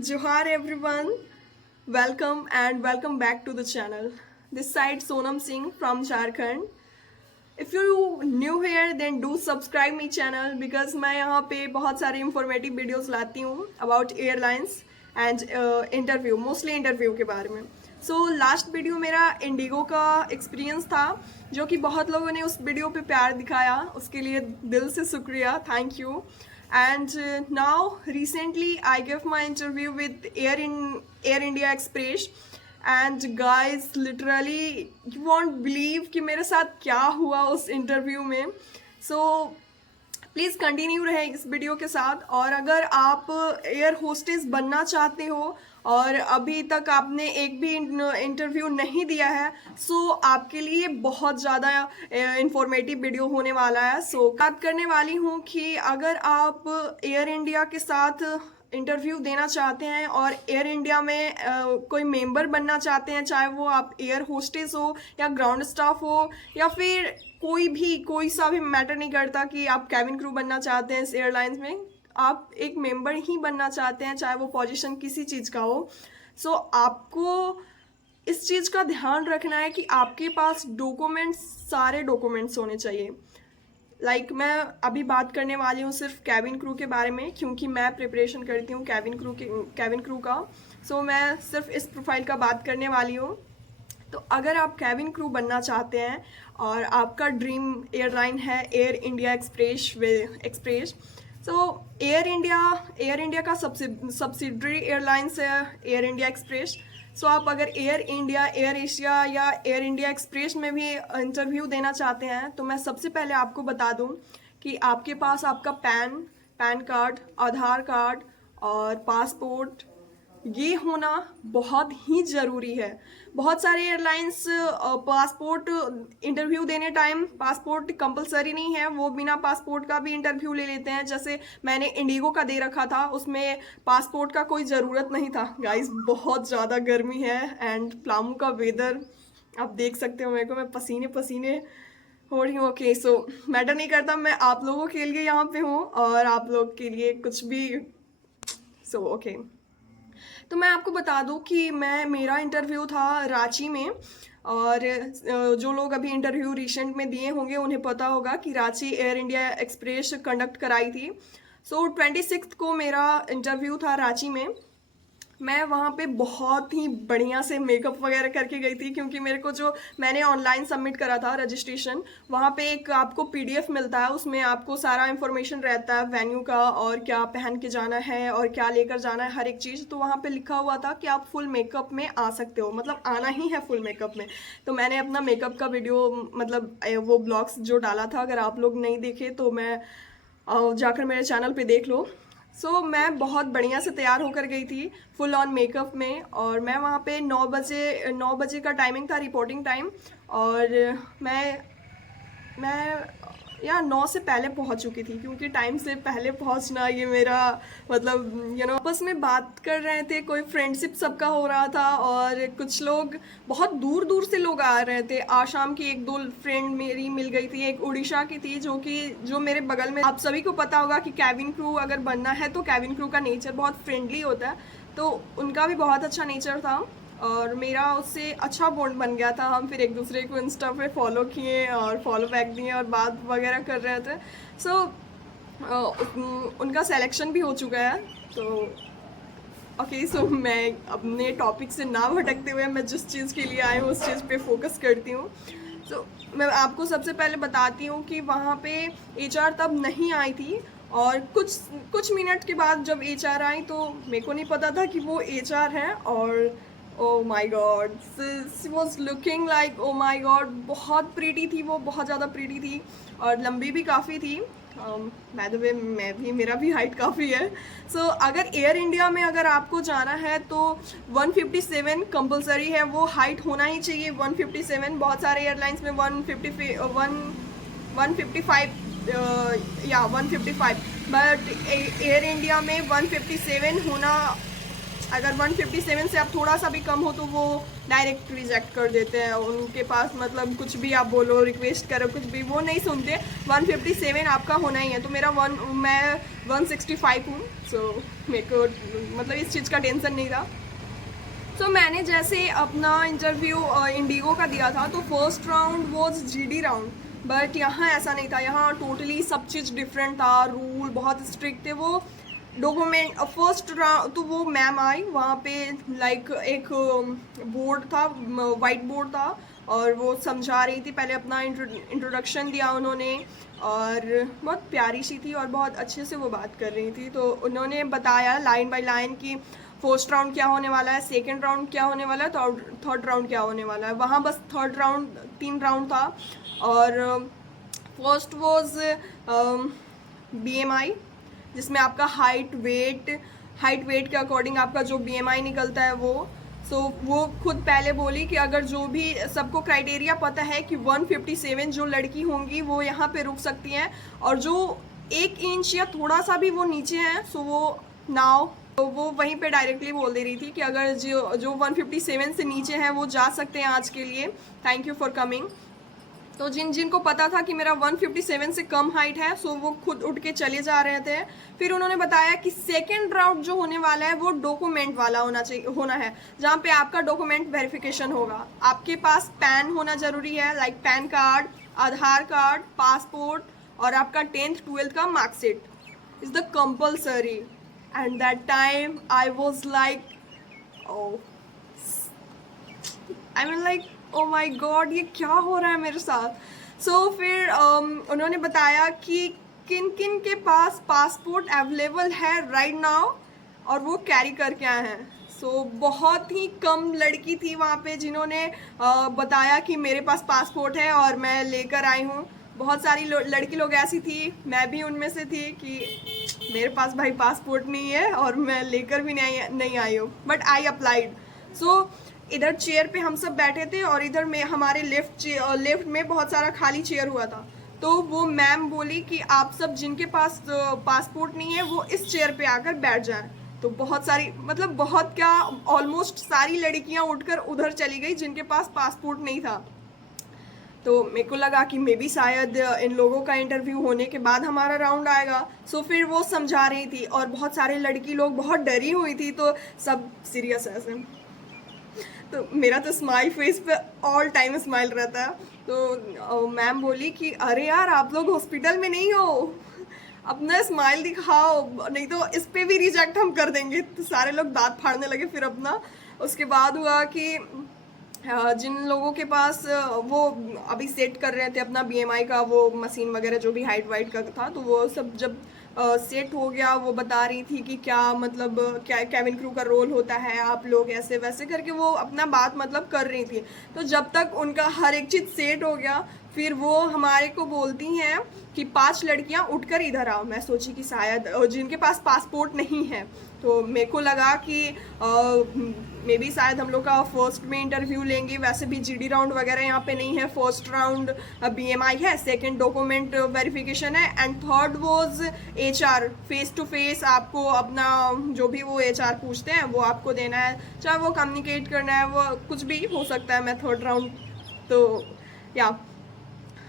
Johar everyone, welcome back to the channel. This side Sonam Singh from Jharkhand. If you new here then do subscribe my channel because मैं यहाँ पे बहुत सारे informative videos लाती हूँ about airlines and interview, mostly interview के बारे में. So last video मेरा इंडिगो का experience था जो कि बहुत लोगों ने उस वीडियो पे प्यार दिखाया, उसके लिए दिल से शुक्रिया, thank you. And now recently I gave my interview with Air India Express and guys literally you won't believe कि मेरे साथ क्या हुआ उस इंटरव्यू में. So प्लीज़ कंटिन्यू रहे इस वीडियो के साथ. और अगर आप एयर होस्टेस बनना चाहते हो और अभी तक आपने एक भी इंटरव्यू नहीं दिया है सो आपके लिए बहुत ज़्यादा इंफॉर्मेटिव वीडियो होने वाला है. सो बात करने वाली हूँ कि अगर आप एयर इंडिया के साथ इंटरव्यू देना चाहते हैं और एयर इंडिया में कोई मेंबर बनना चाहते हैं, चाहे वो आप एयर होस्टेस हो या ग्राउंड स्टाफ हो या फिर कोई सा भी मैटर नहीं करता कि आप कैबिन क्रू बनना चाहते हैं इस एयरलाइंस में, आप एक मेंबर ही बनना चाहते हैं चाहे वो पोजीशन किसी चीज़ का हो. सो आपको इस चीज़ का ध्यान रखना है कि आपके पास सारे डॉक्यूमेंट्स होने चाहिए. मैं अभी बात करने वाली हूँ सिर्फ कैबिन क्रू के बारे में क्योंकि मैं प्रिपरेशन करती हूँ कैबिन क्रू का. सो मैं सिर्फ इस प्रोफाइल का बात करने वाली हूँ. तो अगर आप कैबिन क्रू बनना चाहते हैं और आपका ड्रीम एयरलाइन है एयर इंडिया एक्सप्रेस. सो एयर इंडिया का सब्सिडरी एयरलाइंस है एयर इंडिया एक्सप्रेस. सो आप अगर एयर इंडिया, एयर एशिया या एयर इंडिया एक्सप्रेस में भी इंटरव्यू देना चाहते हैं तो मैं सबसे पहले आपको बता दूं कि आपके पास आपका पैन कार्ड, आधार कार्ड और पासपोर्ट ये होना बहुत ही ज़रूरी है. बहुत सारे एयरलाइंस पासपोर्ट इंटरव्यू देने टाइम पासपोर्ट कंपलसरी नहीं है, वो बिना पासपोर्ट का भी इंटरव्यू ले लेते हैं. जैसे मैंने इंडिगो का दे रखा था, उसमें पासपोर्ट का कोई ज़रूरत नहीं था. गाइस बहुत ज़्यादा गर्मी है एंड प्लामू का वेदर आप देख सकते हो, मेरे को मैं पसीने हो रही हूँ. ओके, सो मैटर नहीं करता, मैं आप लोगों के लिए यहाँ पे हूँ और आप लोग के लिए कुछ भी. सो ओके, तो मैं आपको बता दूं कि मेरा इंटरव्यू था रांची में. और जो लोग अभी इंटरव्यू रिसेंट में दिए होंगे उन्हें पता होगा कि Ranchi air India express conduct कराई थी. सो 26 को मेरा इंटरव्यू था रांची में. मैं वहाँ पे बहुत ही बढ़िया से मेकअप वगैरह करके गई थी क्योंकि मेरे को जो मैंने ऑनलाइन सबमिट करा था रजिस्ट्रेशन, वहाँ पे एक आपको पीडीएफ मिलता है, उसमें आपको सारा इन्फॉर्मेशन रहता है वेन्यू का और क्या पहन के जाना है और क्या लेकर जाना है, हर एक चीज़. तो वहाँ पे लिखा हुआ था कि आप फुल मेकअप में आ सकते हो, मतलब आना ही है फुल मेकअप में. तो मैंने अपना मेकअप का वीडियो मतलब वो ब्लॉग्स जो डाला था, अगर आप लोग नहीं देखे तो मैं जाकर मेरे चैनल पर देख लो. सो मैं बहुत बढ़िया से तैयार होकर गई थी फुल ऑन मेकअप में. और मैं वहाँ पे 9 बजे का टाइमिंग था रिपोर्टिंग टाइम. और मैं 9 से पहले पहुँच चुकी थी क्योंकि टाइम से पहले पहुँचना ये मेरा मतलब आपस में बात कर रहे थे, कोई फ्रेंडशिप सबका हो रहा था और कुछ लोग बहुत दूर दूर से लोग आ रहे थे. आसाम की 1-2 फ्रेंड मेरी मिल गई थी, एक उड़ीसा की थी जो मेरे बगल में. आप सभी को पता होगा कि कैबिन क्रू अगर बनना है तो कैबिन क्रू का नेचर बहुत फ्रेंडली होता है, तो उनका भी बहुत अच्छा नेचर था और मेरा उससे अच्छा बॉन्ड बन गया था. हम फिर एक दूसरे को इंस्टा पे फॉलो किए और फॉलो बैक दिए और बात वगैरह कर रहे थे. सो उनका सिलेक्शन भी हो चुका है. तो ओके, सो मैं अपने टॉपिक से ना भटकते हुए मैं जिस चीज़ के लिए आई हूँ उस चीज़ पे फोकस करती हूँ. सो मैं आपको सबसे पहले बताती हूँ कि वहाँ पे एचआर तब नहीं आई थी और कुछ मिनट के बाद जब एचआर आई तो मेरे को नहीं पता था कि वो एचआर हैं. और oh my god, she was looking like oh my god, बहुत प्रीटी थी वो, बहुत ज़्यादा प्रीटी थी और लंबी भी काफ़ी थी. बाय द वे मेरा भी हाइट काफ़ी है. सो अगर एयर इंडिया में अगर आपको जाना है तो 157 कंपलसरी है, वो हाइट होना ही चाहिए 157. बहुत सारे एयरलाइंस में 155 बट एयर इंडिया में 157 होना अगर 157 से आप थोड़ा सा भी कम हो तो वो डायरेक्ट रिजेक्ट कर देते हैं। उनके पास मतलब कुछ भी आप बोलो, रिक्वेस्ट करो, कुछ भी वो नहीं सुनते। 157 आपका होना ही है। तो मैं 165 हूँ, सो मेरे को मतलब इस चीज़ का टेंशन नहीं था। तो मैंने जैसे अपना इंटरव्यू इंडिगो का दिया था, तो first round was GD round, but यहाँ ऐसा नहीं था। यहाँ टोटली सब चीज़ डिफरेंट था, रूल बहुत स्ट्रिक्ट थे। वो डॉक्यूमेंट फर्स्ट राउंड तो वो मैम आई वहाँ पे, लाइक एक बोर्ड था, वाइट बोर्ड था, और वो समझा रही थी। पहले अपना इंट्रोडक्शन दिया उन्होंने, और बहुत प्यारी सी थी और बहुत अच्छे से वो बात कर रही थी। तो उन्होंने बताया लाइन बाय लाइन कि फर्स्ट राउंड क्या होने वाला है, सेकंड राउंड क्या होने वाला है, थर्ड राउंड क्या होने वाला है। वहाँ बस थर्ड राउंड 3 राउंड था, और फर्स्ट वॉज BMI, जिसमें आपका हाइट वेट के अकॉर्डिंग आपका जो BMI निकलता है वो। सो वो खुद पहले बोली कि अगर जो भी सबको क्राइटेरिया पता है कि 157 जो लड़की होंगी वो यहाँ पे रुक सकती हैं, और जो 1 इंच या थोड़ा सा भी वो नीचे हैं सो वो नाव, तो वो वहीं पे डायरेक्टली बोल दे रही थी कि अगर जो 157 से नीचे हैं वो जा सकते हैं आज के लिए, थैंक यू फॉर कमिंग। तो जिनको पता था कि मेरा 157 से कम हाइट है, सो वो खुद उठ के चले जा रहे थे। फिर उन्होंने बताया कि सेकेंड राउंड जो होने वाला है वो डॉक्यूमेंट वाला होना है, जहाँ पे आपका डॉक्यूमेंट वेरिफिकेशन होगा। आपके पास पैन होना जरूरी है, लाइक पैन कार्ड, आधार कार्ड, पासपोर्ट, और आपका 10th 12th का marksheet is the compulsory. And that time I was like, I mean like oh my God, ये क्या हो रहा है मेरे साथ। सो फिर उन्होंने बताया कि किन किन के पास पासपोर्ट अवेलेबल है राइट नाउ, और वो कैरी करके आए हैं। सो बहुत ही कम लड़की थी वहाँ पे जिन्होंने बताया कि मेरे पास पासपोर्ट है और मैं लेकर आई हूँ। बहुत सारी लड़की लोग ऐसी थी, मैं भी उनमें से थी, कि मेरे पास भाई पासपोर्ट नहीं है और मैं लेकर भी नहीं आई हूँ, बट आई अप्लाइड। सो इधर चेयर पे हम सब बैठे थे, और इधर में हमारे लेफ्ट में बहुत सारा खाली चेयर हुआ था। तो वो मैम बोली कि आप सब जिनके पास पासपोर्ट नहीं है वो इस चेयर पे आकर बैठ जाएं। तो बहुत सारी, मतलब बहुत क्या, ऑलमोस्ट सारी लड़कियां उठकर उधर चली गई जिनके पास पासपोर्ट नहीं था। तो मेरे को लगा कि मे बी शायद इन लोगों का इंटरव्यू होने के बाद हमारा राउंड आएगा। सो फिर वो समझा रही थी, और बहुत सारे लड़की लोग बहुत डरी हुई थी, तो सब सीरियस ऐसे। तो मेरा तो स्माइल फेस पे ऑल टाइम स्माइल रहता है। तो मैम बोली कि अरे यार आप लोग हॉस्पिटल में नहीं हो, अपना स्माइल दिखाओ, नहीं तो इस पे भी रिजेक्ट हम कर देंगे। तो सारे लोग दांत फाड़ने लगे फिर अपना। उसके बाद हुआ कि जिन लोगों के पास वो अभी सेट कर रहे थे अपना BMI का वो मशीन वगैरह जो भी हाइट वाइट का था, तो वो सब जब सेट हो गया, वो बता रही थी कि क्या मतलब क्या कैबिन क्रू का रोल होता है, आप लोग ऐसे वैसे करके वो अपना बात मतलब कर रही थी। तो जब तक उनका हर एक चीज़ सेट हो गया, फिर वो हमारे को बोलती हैं कि 5 लड़कियां उठकर इधर आओ। मैं सोची कि शायद जिनके पास पासपोर्ट नहीं है, तो मेरे को लगा कि मे बी शायद हम लोग का फर्स्ट में इंटरव्यू लेंगे। वैसे भी GD राउंड वगैरह यहाँ पे नहीं है। फर्स्ट राउंड BMI है, सेकंड डॉक्यूमेंट वेरिफिकेशन है, and third was HR, face to face आपको अपना जो भी वो HR पूछते हैं वो आपको देना है, चाहे वो कम्युनिकेट करना है, वो कुछ भी हो सकता है। मैं थर्ड राउंड तो या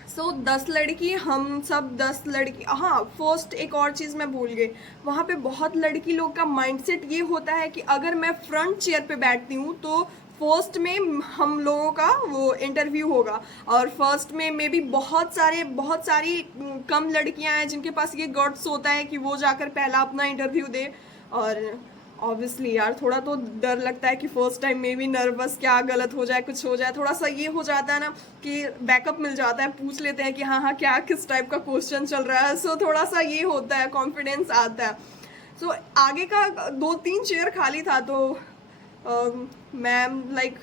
सो 10 लड़की, हम सब 10 लड़की। हाँ, फर्स्ट एक और चीज़ मैं भूल गई, वहाँ पे बहुत लड़की लोग का माइंडसेट ये होता है कि अगर मैं फ्रंट चेयर पे बैठती हूँ तो फर्स्ट में हम लोगों का वो इंटरव्यू होगा, और फर्स्ट में मे बी बहुत सारी कम लड़कियाँ हैं जिनके पास ये गट्स होता है कि वो जाकर पहला अपना इंटरव्यू दे। और ऑब्वियसली यार थोड़ा तो डर लगता है कि फर्स्ट टाइम में भी नर्वस, क्या गलत हो जाए, कुछ हो जाए, थोड़ा सा ये हो जाता है ना कि बैकअप मिल जाता है, पूछ लेते हैं कि हाँ क्या किस टाइप का क्वेश्चन चल रहा है। सो थोड़ा सा ये होता है, कॉन्फिडेंस आता है। सो आगे का 2-3 चेयर खाली था, तो मैम लाइक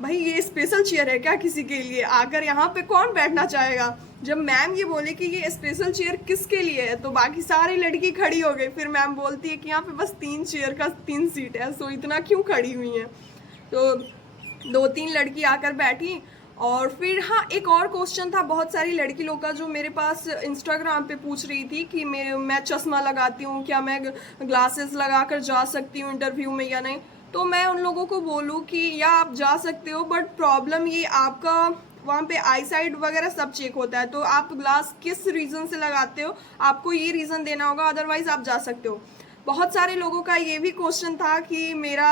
भाई ये स्पेशल चेयर है क्या किसी के लिए, आकर यहाँ पे कौन बैठना चाहेगा। जब मैम ये बोले कि ये स्पेशल चेयर किसके लिए है, तो बाकी सारी लड़की खड़ी हो गई। फिर मैम बोलती है कि यहाँ पे बस 3 चेयर का 3 सीट है, सो इतना क्यों खड़ी हुई हैं। तो 2-3 लड़की आकर बैठी, और फिर हाँ, एक और क्वेश्चन था बहुत सारी लड़की लोग का जो मेरे पास इंस्टाग्राम पे पूछ रही थी कि मैं चश्मा लगाती हूँ, क्या मैं ग्लासेस लगा कर जा सकती हूँ इंटरव्यू में या नहीं। तो मैं उन लोगों को बोलूँ कि या आप जा सकते हो, बट प्रॉब्लम ये आपका वहाँ पे आई साइड वगैरह सब चेक होता है, तो आप ग्लास किस रीज़न से लगाते हो आपको ये रीज़न देना होगा, अदरवाइज़ आप जा सकते हो। बहुत सारे लोगों का ये भी क्वेश्चन था कि मेरा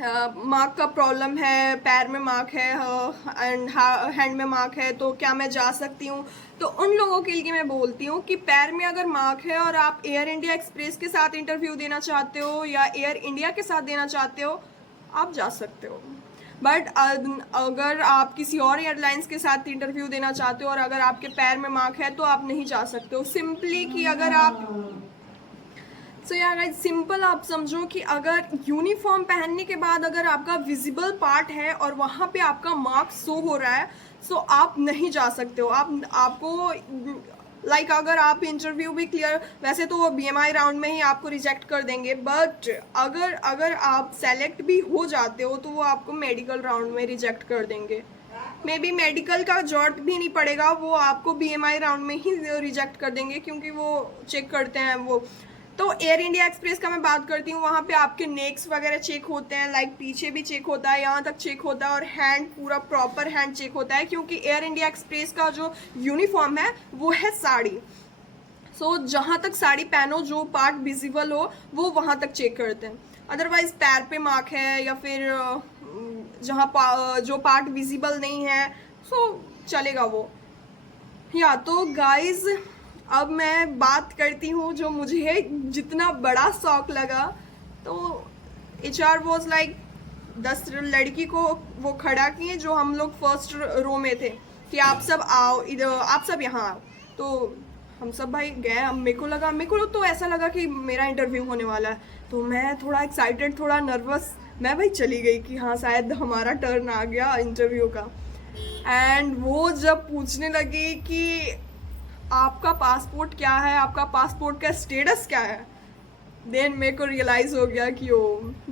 मार्क का प्रॉब्लम है, पैर में मार्क है एंड हैंड में मार्क है, तो क्या मैं जा सकती हूँ। तो उन लोगों के लिए मैं बोलती हूँ कि पैर में अगर मार्क है और आप एयर इंडिया एक्सप्रेस के साथ इंटरव्यू देना चाहते हो या एयर इंडिया के साथ देना चाहते हो, आप जा सकते हो। बट अगर आप किसी और एयरलाइंस के साथ इंटरव्यू देना चाहते हो और अगर आपके पैर में मार्क है तो आप नहीं जा सकते हो। सिंपली कि अगर आप गाइस, सिंपल आप समझो कि अगर यूनिफॉर्म पहनने के बाद अगर आपका विजिबल पार्ट है और वहाँ पे आपका मार्क्स शो हो रहा है, सो आप नहीं जा सकते हो। आपको अगर आप इंटरव्यू भी क्लियर, वैसे तो वो बीएमआई राउंड में ही आपको रिजेक्ट कर देंगे, बट अगर आप सेलेक्ट भी हो जाते हो तो वो आपको मेडिकल राउंड में रिजेक्ट कर देंगे। मे बी मेडिकल का जरूरत भी नहीं पड़ेगा, वो आपको बीएमआई राउंड में ही रिजेक्ट कर देंगे, क्योंकि वो चेक करते हैं वो। तो एयर इंडिया एक्सप्रेस का मैं बात करती हूँ, वहाँ पे आपके नेक्स वगैरह चेक होते हैं, पीछे भी चेक होता है, यहाँ तक चेक होता है, और हैंड पूरा प्रॉपर हैंड चेक होता है, क्योंकि एयर इंडिया एक्सप्रेस का जो यूनिफॉर्म है वो है साड़ी। सो जहाँ तक साड़ी पहनो, जो पार्ट विजिबल हो वो वहाँ तक चेक करते हैं। अदरवाइज पैर पे मार्क है या फिर जो पार्ट विजिबल नहीं है, सो चलेगा वो। या तो गाइज, अब मैं बात करती हूँ जो मुझे जितना बड़ा शौक लगा। तो HR वॉज लाइक 10 लड़की को वो खड़ा किए जो हम लोग फर्स्ट रो में थे कि आप सब आओ इधर, आप सब यहाँ आओ। तो हम सब भाई गए। अब मेरे को तो ऐसा लगा कि मेरा इंटरव्यू होने वाला है, तो मैं थोड़ा एक्साइटेड, थोड़ा नर्वस, मैं भाई चली गई कि हाँ शायद हमारा टर्न आ गया इंटरव्यू का। एंड वो जब पूछने लगी कि आपका पासपोर्ट क्या है, आपका पासपोर्ट का स्टेटस क्या है, देन मेरे को रियलाइज़ हो गया कि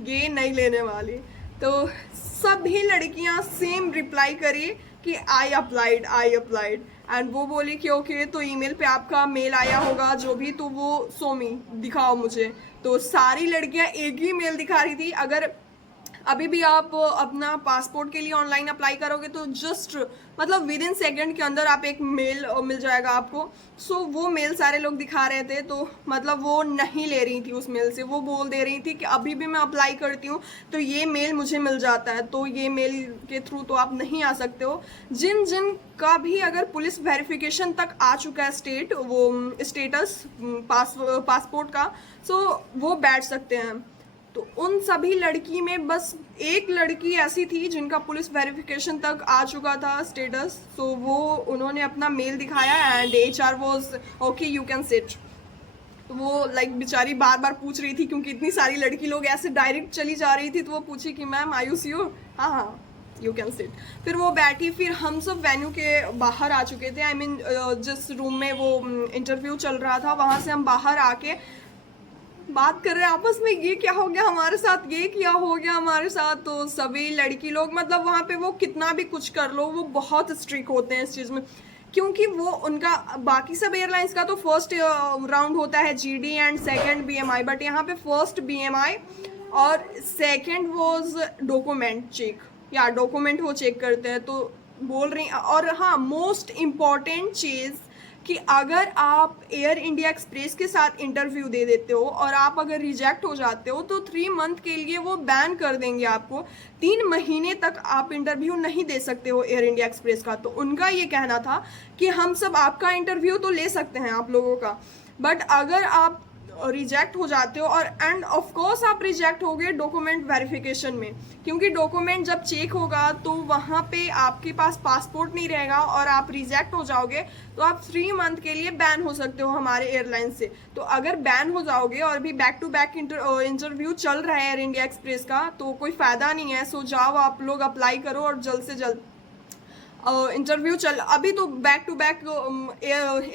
ये नहीं लेने वाली। तो सभी लड़कियां सेम रिप्लाई करी कि आई अप्लाइड। एंड वो बोली कि ओके, तो ईमेल पे आपका मेल आया होगा जो भी, तो वो सोमी दिखाओ मुझे। तो सारी लड़कियां एक ही मेल दिखा रही थी। अगर अभी भी आप अपना पासपोर्ट के लिए ऑनलाइन अप्लाई करोगे तो जस्ट विद इन सेकेंड के अंदर आप एक मेल मिल जाएगा आपको। सो वो मेल सारे लोग दिखा रहे थे, तो वो नहीं ले रही थी उस मेल से। वो बोल दे रही थी कि अभी भी मैं अप्लाई करती हूँ तो ये मेल मुझे मिल जाता है, तो ये मेल के थ्रू तो आप नहीं आ सकते हो। जिन का भी अगर पुलिस वेरिफिकेशन तक आ चुका है स्टेटस पासपोर्ट का, सो वो बैठ सकते हैं। तो उन सभी लड़की में बस एक लड़की ऐसी थी जिनका पुलिस वेरिफिकेशन तक आ चुका था स्टेटस, तो वो उन्होंने अपना मेल दिखाया and HR was okay, you can sit. तो वो बेचारी बार बार पूछ रही थी, क्योंकि इतनी सारी लड़की लोग ऐसे डायरेक्ट चली जा रही थी, तो वो पूछी कि मैम आई यू श्योर, हाँ यू कैन सिट। फिर वो बैठी। फिर हम सब वेन्यू के बाहर आ चुके थे, जिस रूम में वो इंटरव्यू चल रहा था वहाँ से हम बाहर आके बात कर रहे हैं आपस में, ये क्या हो गया हमारे साथ, ये क्या हो गया हमारे साथ। तो सभी लड़की लोग वहाँ पे वो कितना भी कुछ कर लो, वो बहुत स्ट्रिक्ट होते हैं इस चीज़ में, क्योंकि वो उनका बाकी सब एयरलाइंस का तो फर्स्ट राउंड होता है GD and second BMI, but यहाँ पे फर्स्ट BMI और सेकंड वॉज डॉक्यूमेंट चेक, या डॉक्यूमेंट वो चेक करते हैं। तो बोल रही, और हाँ, मोस्ट इम्पॉर्टेंट चीज़ कि अगर आप एयर इंडिया एक्सप्रेस के साथ इंटरव्यू दे देते हो और आप अगर रिजेक्ट हो जाते हो तो 3 मंथ के लिए वो बैन कर देंगे आपको। 3 महीने तक आप इंटरव्यू नहीं दे सकते हो एयर इंडिया एक्सप्रेस का। तो उनका ये कहना था कि हम सब आपका इंटरव्यू तो ले सकते हैं आप लोगों का, बट अगर आप रिजेक्ट हो जाते हो, और एंड ऑफ कोर्स आप रिजेक्ट हो गए डॉक्यूमेंट वेरिफिकेशन में, क्योंकि डॉक्यूमेंट जब चेक होगा तो वहाँ पे आपके पास पासपोर्ट नहीं रहेगा और आप रिजेक्ट हो जाओगे, तो आप 3 मंथ के लिए बैन हो सकते हो हमारे एयरलाइन से। तो अगर बैन हो जाओगे और भी बैक टू बैक इंटरव्यू चल रहा है एयर इंडिया एक्सप्रेस का, तो कोई फ़ायदा नहीं है। सो जाओ आप लोग अप्लाई करो और जल्द से जल्द इंटरव्यू अभी तो बैक टू बैक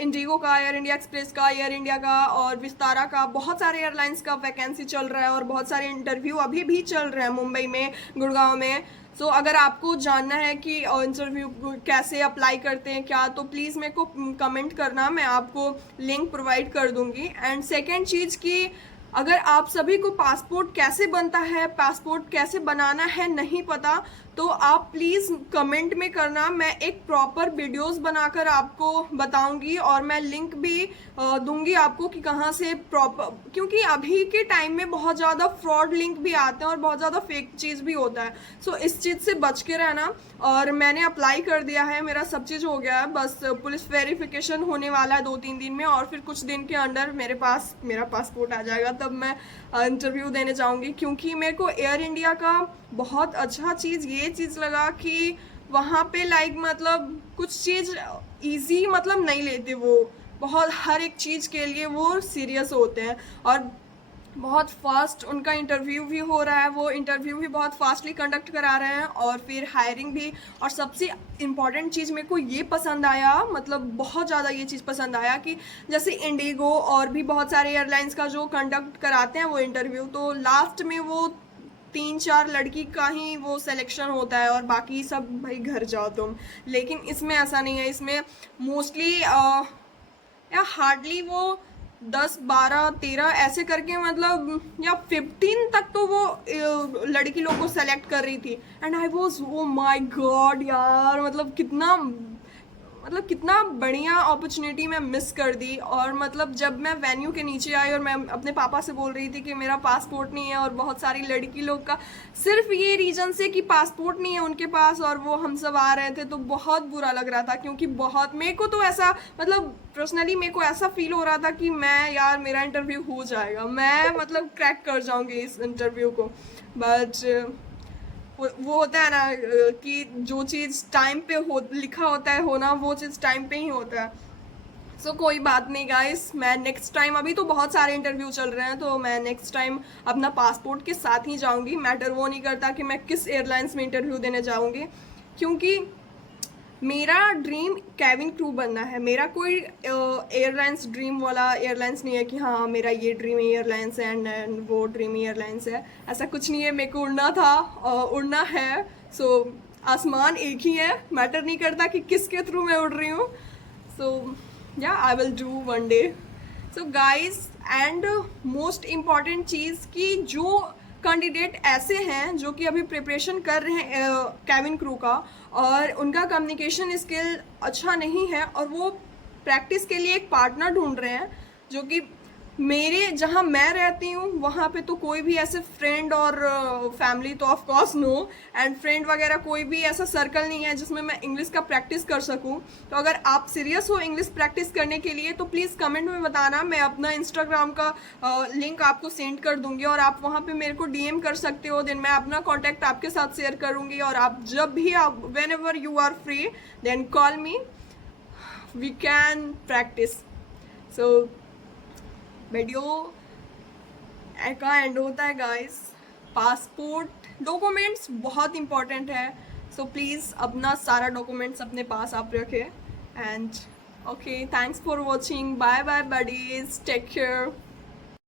इंडिगो का, एयर इंडिया एक्सप्रेस का, एयर इंडिया का और विस्तारा का, बहुत सारे एयरलाइंस का वैकेंसी चल रहा है और बहुत सारे इंटरव्यू अभी भी चल रहे हैं मुंबई में, गुड़गांव में। सो अगर आपको जानना है कि इंटरव्यू कैसे अप्लाई करते हैं क्या, तो प्लीज़ मेरे को कमेंट करना, मैं आपको लिंक प्रोवाइड कर दूंगी। एंड सेकेंड चीज़ कि अगर आप सभी को पासपोर्ट कैसे बनता है, पासपोर्ट कैसे बनाना है नहीं पता, तो आप प्लीज़ कमेंट में करना, मैं एक प्रॉपर वीडियोस बनाकर आपको बताऊंगी और मैं लिंक भी दूंगी आपको कि कहाँ से प्रॉपर, क्योंकि अभी के टाइम में बहुत ज़्यादा फ्रॉड लिंक भी आते हैं और बहुत ज़्यादा फेक चीज़ भी होता है। सो इस चीज़ से बच के रहना। और मैंने अप्लाई कर दिया है, मेरा सब चीज़ हो गया है, बस पुलिस वेरिफिकेशन होने वाला है 2-3 दिन में, और फिर कुछ दिन के अंदर मेरे पास मेरा पासपोर्ट आ जाएगा, तब मैं इंटरव्यू देने जाऊंगी। क्योंकि मेरे को एयर इंडिया का बहुत अच्छा चीज़ ये चीज़ लगा कि वहाँ पे लाइक मतलब कुछ चीज़ इजी मतलब नहीं लेते वो, बहुत हर एक चीज़ के लिए वो सीरियस होते हैं, और बहुत फास्ट उनका इंटरव्यू भी हो रहा है, वो इंटरव्यू भी बहुत फास्टली कंडक्ट करा रहे हैं, और फिर हायरिंग भी। और सबसे इम्पॉर्टेंट चीज़ मेरे को ये पसंद आया, मतलब बहुत ज़्यादा ये चीज़ पसंद आया कि जैसे इंडिगो और भी बहुत सारे एयरलाइंस का जो कंडक्ट कराते हैं वो इंटरव्यू, तो लास्ट में वो 3-4 लड़की का ही वो सिलेक्शन होता है और बाकी सब भाई घर जाओ तुम। लेकिन इसमें ऐसा नहीं है, इसमें मोस्टली या हार्डली वो 10, 12, 13 ऐसे करके, मतलब या 15 तक तो वो लड़की लोग को सेलेक्ट कर रही थी। And I was oh my god यार, मतलब कितना बढ़िया अपॉर्चुनिटी मैं मिस कर दी। और मतलब जब मैं वेन्यू के नीचे आई और मैं अपने पापा से बोल रही थी कि मेरा पासपोर्ट नहीं है, और बहुत सारी लड़की लोग का सिर्फ ये रीज़न से कि पासपोर्ट नहीं है उनके पास, और वो हम सब आ रहे थे, तो बहुत बुरा लग रहा था। क्योंकि बहुत मेरे को तो ऐसा मतलब पर्सनली मेरे को ऐसा फील हो रहा था कि मैं यार मेरा इंटरव्यू हो जाएगा, मैं मतलब क्रैक कर जाऊंगी इस इंटरव्यू को। बट वो होता है ना कि जो चीज़ टाइम पे हो लिखा होता है होना, वो चीज़ टाइम पे ही होता है। सो कोई बात नहीं गाइस, मैं नेक्स्ट टाइम, अभी तो बहुत सारे इंटरव्यू चल रहे हैं, तो मैं नेक्स्ट टाइम अपना पासपोर्ट के साथ ही जाऊंगी। मैटर वो नहीं करता कि मैं किस एयरलाइंस में इंटरव्यू देने जाऊंगी, क्योंकि मेरा ड्रीम कैबिन क्रू बनना है। मेरा कोई एयरलाइंस ड्रीम वाला एयरलाइंस नहीं है कि हाँ मेरा ये ड्रीम एयरलाइंस है एंड वो ड्रीम एयरलाइंस है, ऐसा कुछ नहीं है। मेरे को उड़ना था, उड़ना है। सो आसमान एक ही है, मैटर नहीं करता कि किसके थ्रू मैं उड़ रही हूँ। So yeah I will do one day. So guys, and most important चीज़ कि जो कैंडिडेट ऐसे हैं जो कि अभी प्रिपरेशन कर रहे हैं कैबिन क्रू का, और उनका कम्युनिकेशन स्किल अच्छा नहीं है, और वो प्रैक्टिस के लिए एक पार्टनर ढूंढ रहे हैं, जो कि मेरे जहाँ मैं रहती हूँ वहाँ पे तो कोई भी ऐसे फ्रेंड और फैमिली तो of course no, and friend वगैरह कोई भी ऐसा सर्कल नहीं है जिसमें मैं इंग्लिश का प्रैक्टिस कर सकूँ। तो अगर आप सीरियस हो इंग्लिश प्रैक्टिस करने के लिए तो प्लीज़ कमेंट में बताना, मैं अपना इंस्टाग्राम का लिंक आपको सेंड कर दूँगी, और आप वहाँ पे मेरे को डीएम कर सकते हो। देन मैं अपना कॉन्टैक्ट आपके साथ शेयर करूँगी, और आप जब भी आप whenever you are free then call me, we can practice. So video का एंड होता है गाइस। पासपोर्ट डॉक्यूमेंट्स बहुत इंपॉर्टेंट है, सो प्लीज़ अपना सारा डॉक्यूमेंट्स अपने पास आप रखें। And okay, thanks for watching, bye bye buddies, take care.